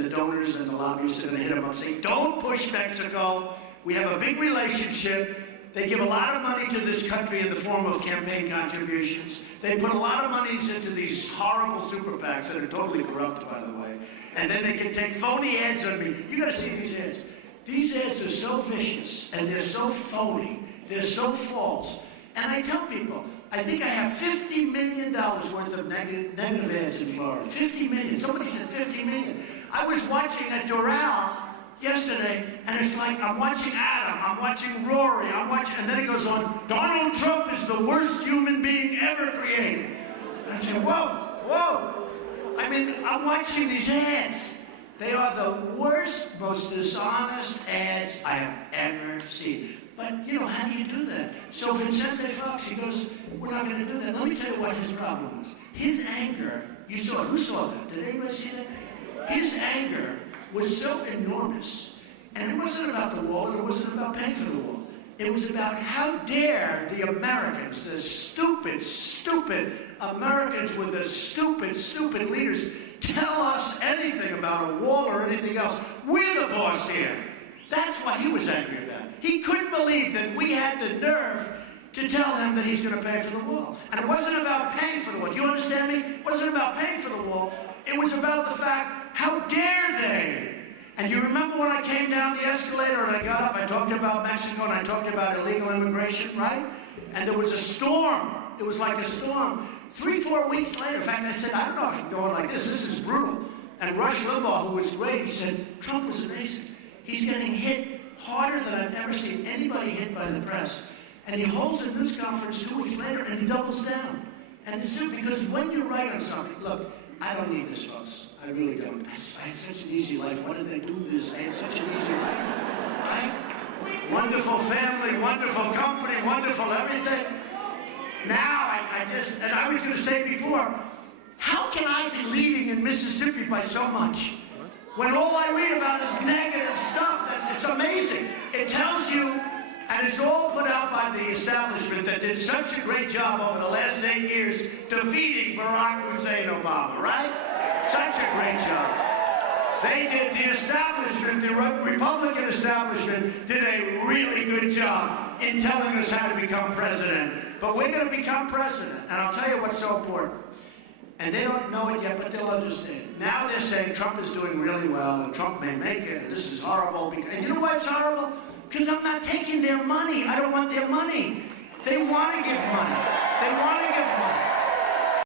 and the donors and the lobbyists are going to hit him up saying, don't push Mexico. We have a big relationship. They give a lot of money to this country in the form of campaign contributions. They put a lot of money into these horrible super PACs that are totally corrupt, by the way. And then they can take phony ads on me. You got to see these ads. These ads are so vicious, and they're so phony. They're so false. And I tell people, I think I have $50 million worth of negative ads in Florida. 50 million. Somebody said 50 million. I was watching at Doral yesterday, and it's like I'm watching Adam, I'm watching Rory, and then it goes on, Donald Trump is the worst human being ever created. And I say, whoa. I mean, I'm watching these ads. They are the worst, most dishonest ads I have ever seen. But, you know, how do you do that? So Vicente Fox, he goes, we're not going to do that. Let me tell you what his problem was. His anger, you saw it. Who saw that? Did anybody see that? His anger was so enormous. And it wasn't about the wall, and it wasn't about paying for the wall. It was about how dare the Americans, the stupid Americans with the stupid leaders, tell us anything about a wall or anything else. We're the boss here. That's what he was angry about. He couldn't believe that we had the nerve to tell him that he's going to pay for the wall. And it wasn't about paying for the wall. Do you understand me? It wasn't about paying for the wall. It was about the fact, how dare they? And do you remember when I came down the escalator and I got up, I talked about Mexico and I talked about illegal immigration, right? And there was a storm. It was like a storm. 3-4 weeks later, in fact, I said, I don't know if I can go on like this. This is brutal. And Rush Limbaugh, who was great, he said, Trump was amazing. He's getting hit harder than I've ever seen anybody hit by the press. And he holds a news conference 2 weeks later and he doubles down. And it's true, because when you write on something, look, I don't need this, folks. I really don't. I had such an easy life. Why did I do this? I had such an easy life. Right? Wonderful family, wonderful company, wonderful everything. Now, and I was going to say before, how can I be leading in Mississippi by so much? When all I read about is negative stuff, it's amazing. It tells you, and it's all put out by the establishment that did such a great job over the last 8 years defeating Barack Hussein Obama, right? Such a great job. They did, the establishment, the Republican establishment did a really good job in telling us how to become president. But we're going to become president, and I'll tell you what's so important. And they don't know it yet, but they'll understand. Now they're saying Trump is doing really well, and Trump may make it, and this is horrible. And you know why it's horrible? Because I'm not taking their money. I don't want their money. They want to give money. They want to give money.